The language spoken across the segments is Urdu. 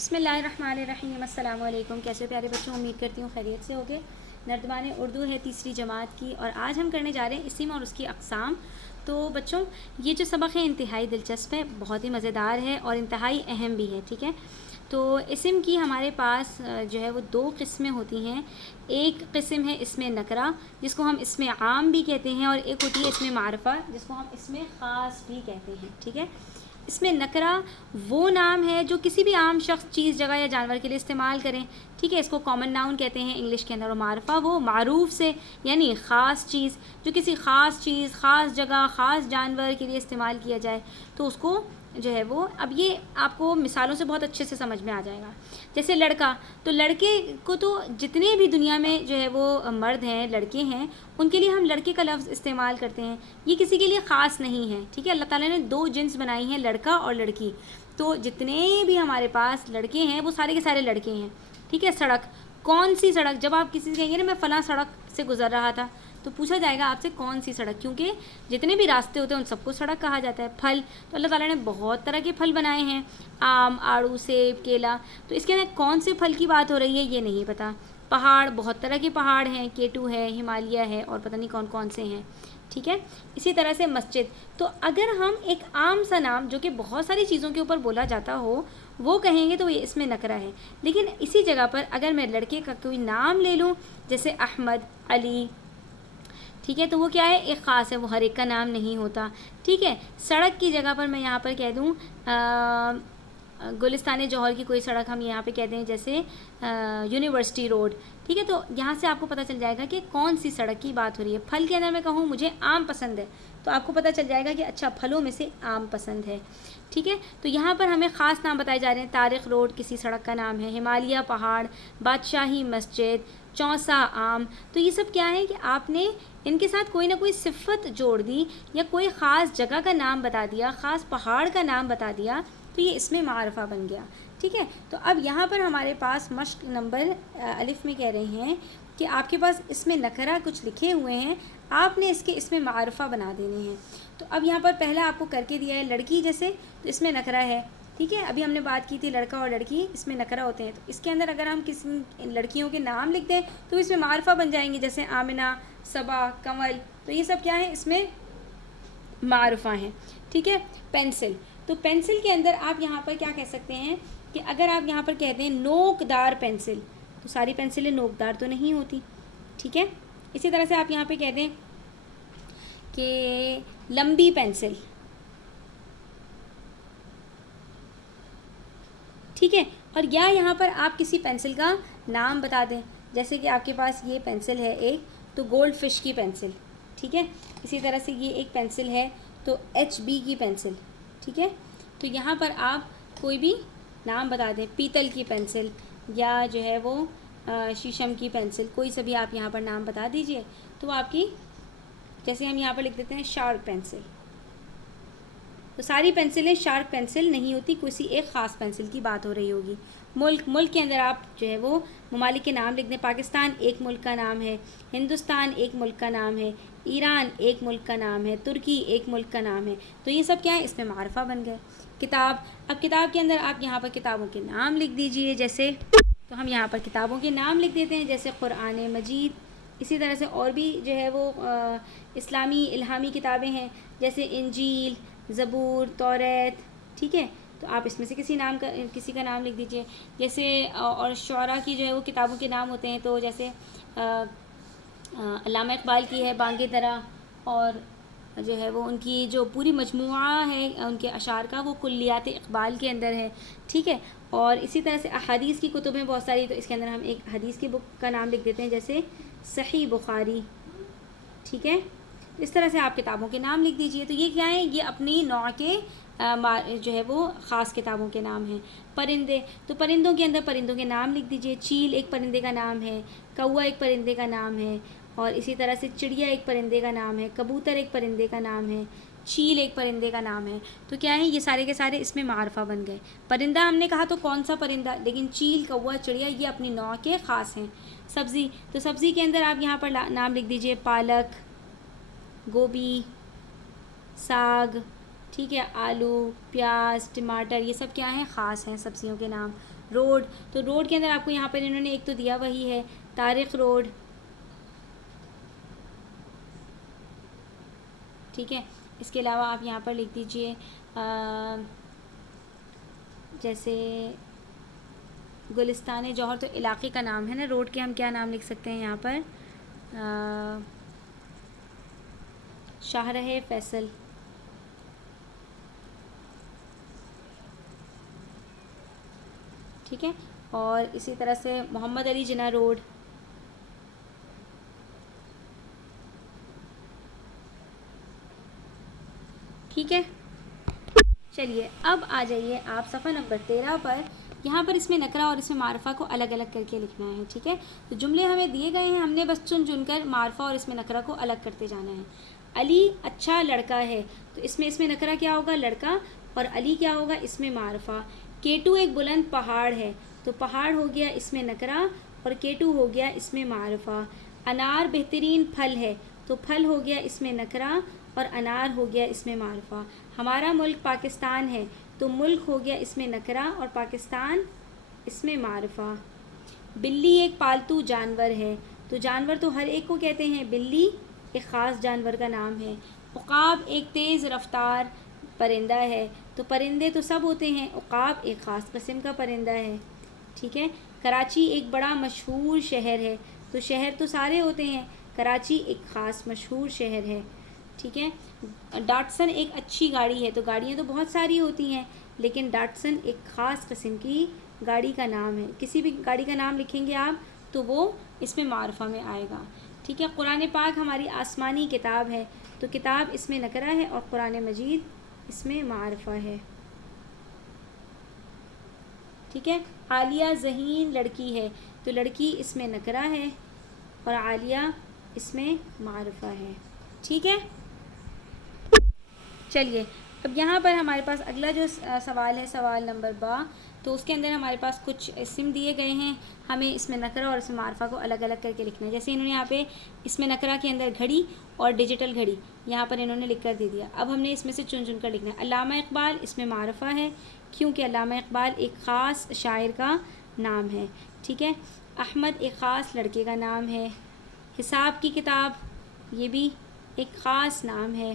بسم اللہ الرحمن الرحیم۔ السلام علیکم۔ کیسے پیارے بچوں، امید کرتی ہوں خیریت سے ہوگے۔ نردبان اردو ہے تیسری جماعت کی، اور آج ہم کرنے جا رہے ہیں اسم اور اس کی اقسام۔ تو بچوں یہ جو سبق ہے انتہائی دلچسپ ہے، بہت ہی مزیدار ہے اور انتہائی اہم بھی ہے، ٹھیک ہے۔ تو اسم کی ہمارے پاس جو ہے وہ دو قسمیں ہوتی ہیں۔ ایک قسم ہے اسم نکرہ، جس کو ہم اسم عام بھی کہتے ہیں، اور ایک ہوتی ہے اسم معرفہ، جس کو ہم اسم خاص بھی کہتے ہیں، ٹھیک ہے۔ اس میں نکرہ وہ نام ہے جو کسی بھی عام شخص، چیز، جگہ یا جانور کے لیے استعمال کریں، ٹھیک ہے۔ اس کو کامن ناؤن کہتے ہیں انگلش کے اندر۔ اور معرفہ وہ معروف سے، یعنی خاص چیز، جو کسی خاص چیز، خاص جگہ، خاص جانور کے لیے استعمال کیا جائے، تو اس کو جو ہے وہ، اب یہ آپ کو مثالوں سے بہت اچھے سے سمجھ میں آ جائے گا۔ جیسے لڑکا، تو لڑکے کو تو جتنے بھی دنیا میں جو ہے وہ مرد ہیں، لڑکے ہیں، ان کے لیے ہم لڑکے کا لفظ استعمال کرتے ہیں۔ یہ کسی کے لیے خاص نہیں ہے، ٹھیک ہے۔ اللہ تعالیٰ نے دو جنس بنائی ہیں، لڑکا اور لڑکی۔ تو جتنے بھی ہمارے پاس لڑکے ہیں وہ سارے کے سارے لڑکے ہیں، ٹھیک ہے۔ سڑک، کون سی سڑک؟ جب آپ کسی سے کہیں گے نا میں فلاں سڑک سے گزر رہا تھا، تو پوچھا جائے گا آپ سے کون سی سڑک، کیونکہ جتنے بھی راستے ہوتے ہیں ان سب کو سڑک کہا جاتا ہے۔ پھل، تو اللہ تعالیٰ نے بہت طرح کے پھل بنائے ہیں، آم، آڑو، سیب، کیلا، تو اس کے اندر کون سے پھل کی بات ہو رہی ہے یہ نہیں پتہ۔ پہاڑ، بہت طرح کے پہاڑ ہیں، کیٹو ہے، ہمالیہ ہے، اور پتہ نہیں کون کون سے ہیں، ٹھیک ہے۔ اسی طرح سے مسجد، تو اگر ہم ایک عام سا نام جو کہ بہت ساری چیزوں کے اوپر بولا جاتا ہو وہ کہیں گے تو یہ اس میں نکرہ ہے۔ لیکن اسی جگہ پر اگر میں لڑکے کا کوئی نام لے لوں، جیسے احمد، علی، ٹھیک ہے، تو وہ کیا ہے؟ ایک خاص ہے، وہ ہر ایک کا نام نہیں ہوتا، ٹھیک ہے۔ سڑک کی جگہ پر میں یہاں پر کہہ دوں گلستان جوہر کی کوئی سڑک ہم یہاں پہ کہتے ہیں، جیسے یونیورسٹی روڈ، ٹھیک ہے۔ تو یہاں سے آپ کو پتہ چل جائے گا کہ کون سی سڑک کی بات ہو رہی ہے۔ پھل کے اندر میں کہوں مجھے آم پسند ہے، تو آپ کو پتہ چل جائے گا کہ اچھا پھلوں میں سے آم پسند ہے، ٹھیک ہے۔ تو یہاں پر ہمیں خاص نام بتائے جا رہے ہیں۔ طارق روڈ کسی سڑک کا نام ہے، ہمالیہ پہاڑ، بادشاہی مسجد، چونسا آم، تو یہ سب کیا ہے کہ آپ نے ان کے ساتھ کوئی نہ کوئی صفت جوڑ دی، یا کوئی خاص جگہ کا نام بتا دیا، خاص پہاڑ کا نام بتا دیا، تو یہ اس میں معرفہ بن گیا، ٹھیک ہے۔ تو اب یہاں پر ہمارے پاس مشق نمبر الف میں کہہ رہے ہیں کہ آپ کے پاس اس میں نکرہ کچھ لکھے ہوئے ہیں، آپ نے اس کے اس میں معرفہ بنا دینے ہیں۔ تو اب یہاں پر پہلا آپ کو کر کے دیا ہے لڑکی جیسے، تو اس میں نکرہ ہے، ٹھیک ہے۔ ابھی ہم نے بات کی تھی لڑکا اور لڑکی اس میں نکرہ ہوتے ہیں، تو اس کے اندر اگر ہم کسی لڑکیوں کے نام لکھ دیں تو اس میں معرفہ بن جائیں گے، جیسے آمنہ، صبا، کمل، تو یہ سب کیا ہے؟ اس میں معرفہ ہیں، ٹھیک ہے۔ پینسل، تو پینسل کے اندر آپ یہاں پر کیا کہہ سکتے ہیں کہ اگر آپ یہاں پر کہتے ہیں نوک دار پینسل، تو ساری پینسلیں نوک دار تو نہیں ہوتی، ٹھیک ہے۔ اسی طرح سے آپ یہاں پہ کہہ دیں کہ لمبی پینسل، ٹھیک ہے۔ اور یا یہاں پر آپ کسی پینسل کا نام بتا دیں، جیسے کہ آپ کے پاس یہ پینسل ہے ایک، تو گولڈ فش کی پینسل، ٹھیک ہے۔ اسی طرح سے یہ ایک پینسل ہے تو ایچ بی کی پینسل، ٹھیک ہے۔ تو یہاں پر آپ کوئی بھی نام بتا دیں، پیتل کی پینسل، یا جو ہے وہ شیشم کی پینسل، کوئی سا بھی آپ یہاں پر نام بتا دیجئے، تو آپ کی، جیسے ہم یہاں پر لکھ دیتے ہیں شارپ پینسل، تو ساری پینسلیں شارپ پینسل نہیں ہوتی، کسی ایک خاص پینسل کی بات ہو رہی ہوگی۔ ملک کے اندر آپ جو ہے وہ ممالک کے نام لکھ دیں۔ پاکستان ایک ملک کا نام ہے، ہندوستان ایک ملک کا نام ہے، ایران ایک ملک کا نام ہے، ترکی ایک ملک کا نام ہے، تو یہ سب کیا ہے؟ اس میں معرفہ بن گئے۔ کتاب، اب کتاب کے اندر آپ یہاں پر کتابوں کے نام لکھ دیجئے، جیسے، تو ہم یہاں پر کتابوں کے نام لکھ دیتے ہیں، جیسے قرآن مجید۔ اسی طرح سے اور بھی جو ہے وہ اسلامی الہامی کتابیں ہیں، جیسے انجیل، زبور، توریت، ٹھیک ہے۔ تو آپ اس میں سے کسی کا نام لکھ دیجئے، جیسے اور شعراء کی جو ہے وہ کتابوں کے نام ہوتے ہیں، تو جیسے علامہ اقبال کی ہے بانگ درا، اور جو ہے وہ ان کی جو پوری مجموعہ ہے ان کے اشعار کا، وہ کلیات اقبال کے اندر ہے، ٹھیک ہے۔ اور اسی طرح سے احادیث کی کتب ہیں بہت ساری، تو اس کے اندر ہم ایک حدیث کی بک کا نام لکھ دیتے ہیں، جیسے صحیح بخاری، ٹھیک ہے۔ اس طرح سے آپ کتابوں کے نام لکھ دیجئے۔ تو یہ کیا ہے؟ یہ اپنی نوع کے جو ہے وہ خاص کتابوں کے نام ہیں۔ پرندے، تو پرندوں کے اندر پرندوں کے نام لکھ دیجئے۔ چیل ایک پرندے کا نام ہے، کوا ایک پرندے کا نام ہے، اور اسی طرح سے چڑیا ایک پرندے کا نام ہے، کبوتر ایک پرندے کا نام ہے، چیل ایک پرندے کا نام ہے۔ تو کیا ہے؟ یہ سارے کے سارے اس میں معرفہ بن گئے۔ پرندہ ہم نے کہا تو کون سا پرندہ، لیکن چیل، کوا، چڑیا یہ اپنی نوع کے خاص ہیں۔ سبزی، تو سبزی کے اندر آپ یہاں پر نام لکھ دیجئے، پالک، گوبھی، ساگ، ٹھیک ہے، آلو، پیاز، ٹماٹر، یہ سب کیا ہیں؟ خاص ہیں سبزیوں کے نام۔ روڈ، تو روڈ کے اندر آپ کو یہاں پر انہوں نے ایک تو دیا وہی ہے طارق روڈ، ٹھیک ہے۔ اس کے علاوہ آپ یہاں پر لکھ دیجئے جیسے گلستان جوہر، تو علاقے کا نام ہے نا، روڈ کے ہم کیا نام لکھ سکتے ہیں یہاں پر؟ شاہراہ فیصل، ٹھیک ہے۔ اور اسی طرح سے محمد علی جناح روڈ، ٹھیک ہے۔ چلیے اب آ جائیے آپ صفحہ نمبر 13 پر۔ یہاں پر اس میں نکرہ اور اس میں معرفہ کو الگ الگ کر کے لکھنا ہے، ٹھیک ہے۔ تو جملے ہمیں دیے گئے ہیں، ہم نے بس چن کر معرفہ اور اس میں نکرہ کو الگ کرتے جانا ہے۔ علی اچھا لڑکا ہے، تو اس میں نکرہ کیا ہوگا؟ لڑکا، اور علی کیا ہوگا؟ اس میں معرفہ۔ کیٹو ایک بلند پہاڑ ہے، تو پہاڑ ہو گیا اس میں نکرہ اور کیٹو ہو گیا اس میں معرفہ۔ انار بہترین پھل ہے، تو پھل ہو گیا اس میں نکرہ اور انار ہو گیا اس میں معرفہ۔ ہمارا ملک پاکستان ہے، تو ملک ہو گیا اس میں نکرہ اور پاکستان اس میں معرفہ۔ بلی ایک پالتو جانور ہے، تو جانور تو ہر ایک کو کہتے ہیں، بلی ایک خاص جانور کا نام ہے۔ عقاب ایک تیز رفتار پرندہ ہے، تو پرندے تو سب ہوتے ہیں، عقاب ایک خاص قسم کا پرندہ ہے، ٹھیک ہے۔ کراچی ایک بڑا مشہور شہر ہے، تو شہر تو سارے ہوتے ہیں، کراچی ایک خاص مشہور شہر ہے، ٹھیک ہے۔ ڈاٹسن ایک اچھی گاڑی ہے، تو گاڑیاں تو بہت ساری ہوتی ہیں لیکن ڈاٹسن ایک خاص قسم کی گاڑی کا نام ہے۔ کسی بھی گاڑی کا نام لکھیں گے آپ تو وہ اس میں معرفہ میں آئے گا، ٹھیک ہے۔ قرآن پاک ہماری آسمانی کتاب ہے، تو کتاب اس میں نکرہ ہے اور قرآن مجید اس میں معرفہ ہے، ٹھیک ہے۔ عالیہ ذہین لڑکی ہے، تو لڑکی اس میں نکرہ ہے اور عالیہ اس میں معرفہ ہے، ٹھیک ہے۔ چلیے اب یہاں پر ہمارے پاس اگلا جو سوال ہے، سوال نمبر 12، تو اس کے اندر ہمارے پاس کچھ اسم دیے گئے ہیں، ہمیں اس میں نکرہ اور اس میں معرفہ کو الگ الگ کر کے لکھنا ہے۔ جیسے انہوں نے یہاں پہ اس میں نکرہ کے اندر گھڑی اور ڈیجیٹل گھڑی یہاں پر انہوں نے لکھ کر دے دیا۔ اب ہم نے اس میں سے چن کر لکھنا ہے۔ علامہ اقبال اس میں معرفہ ہے، کیونکہ علامہ اقبال ایک خاص شاعر کا نام ہے، ٹھیک ہے۔ احمد ایک خاص لڑکے کا نام ہے۔ حساب کی کتاب، یہ بھی ایک خاص نام ہے،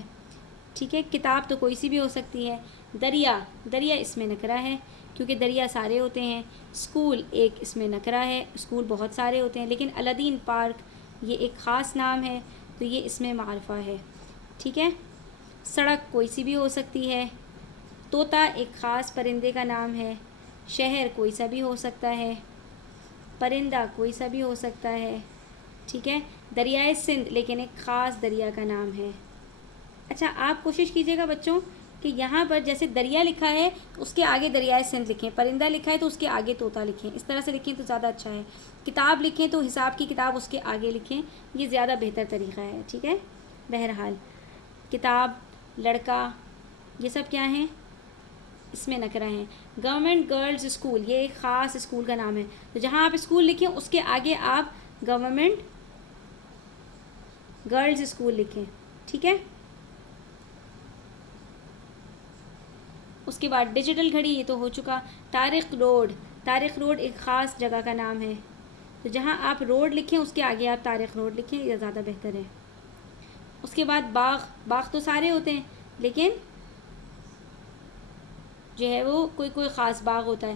ٹھیک ہے۔ کتاب تو کوئی سی بھی ہو سکتی ہے۔ دریا، دریا اس میں نکرہ ہے کیونکہ دریا سارے ہوتے ہیں۔ اسکول ایک اس میں نکرہ ہے، اسکول بہت سارے ہوتے ہیں، لیکن الدین پارک یہ ایک خاص نام ہے تو یہ اس میں معرفہ ہے، ٹھیک ہے۔ سڑک کوئی سی بھی ہو سکتی ہے۔ طوطا ایک خاص پرندے کا نام ہے۔ شہر کوئی سا بھی ہو سکتا ہے، پرندہ کوئی سا بھی ہو سکتا ہے، ٹھیک ہے۔ دریائے سندھ لیکن ایک خاص دریا کا نام ہے۔ اچھا آپ کوشش کیجئے گا بچوں کہ یہاں پر جیسے دریا لکھا ہے اس کے آگے دریائے سندھ لکھیں، پرندہ لکھا ہے تو اس کے آگے طوطا لکھیں، اس طرح سے لکھیں تو زیادہ اچھا ہے۔ کتاب لکھیں تو حساب کی کتاب اس کے آگے لکھیں، یہ زیادہ بہتر طریقہ ہے، ٹھیک ہے۔ بہرحال کتاب، لڑکا، یہ سب کیا ہیں؟ اس میں نکرہ ہیں۔ گورنمنٹ گرلز اسکول یہ ایک خاص اسکول کا نام ہے، تو جہاں آپ اسکول لکھیں اس کے آگے آپ گورنمنٹ گرلز اسکول لکھیں، ٹھیک ہے۔ اس کے بعد ڈیجیٹل گھڑی یہ تو ہو چکا۔ طارق روڈ، طارق روڈ ایک خاص جگہ کا نام ہے، تو جہاں آپ روڈ لکھیں اس کے آگے آپ طارق روڈ لکھیں، یہ زیادہ بہتر ہے۔ اس کے بعد باغ، باغ تو سارے ہوتے ہیں لیکن جو ہے وہ کوئی خاص باغ ہوتا ہے،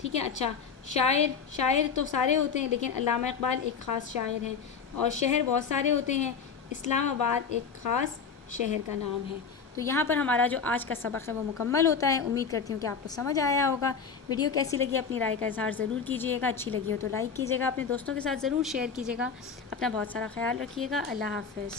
ٹھیک ہے۔ اچھا شاعر، شاعر تو سارے ہوتے ہیں لیکن علامہ اقبال ایک خاص شاعر ہیں، اور شہر بہت سارے ہوتے ہیں، اسلام آباد ایک خاص شہر کا نام ہے۔ تو یہاں پر ہمارا جو آج کا سبق ہے وہ مکمل ہوتا ہے۔ امید کرتی ہوں کہ آپ کو سمجھ آیا ہوگا۔ ویڈیو کیسی لگی اپنی رائے کا اظہار ضرور کیجیے گا، اچھی لگی ہو تو لائک کیجیے گا، اپنے دوستوں کے ساتھ ضرور شیئر کیجیے گا۔ اپنا بہت سارا خیال رکھیے گا۔ اللہ حافظ۔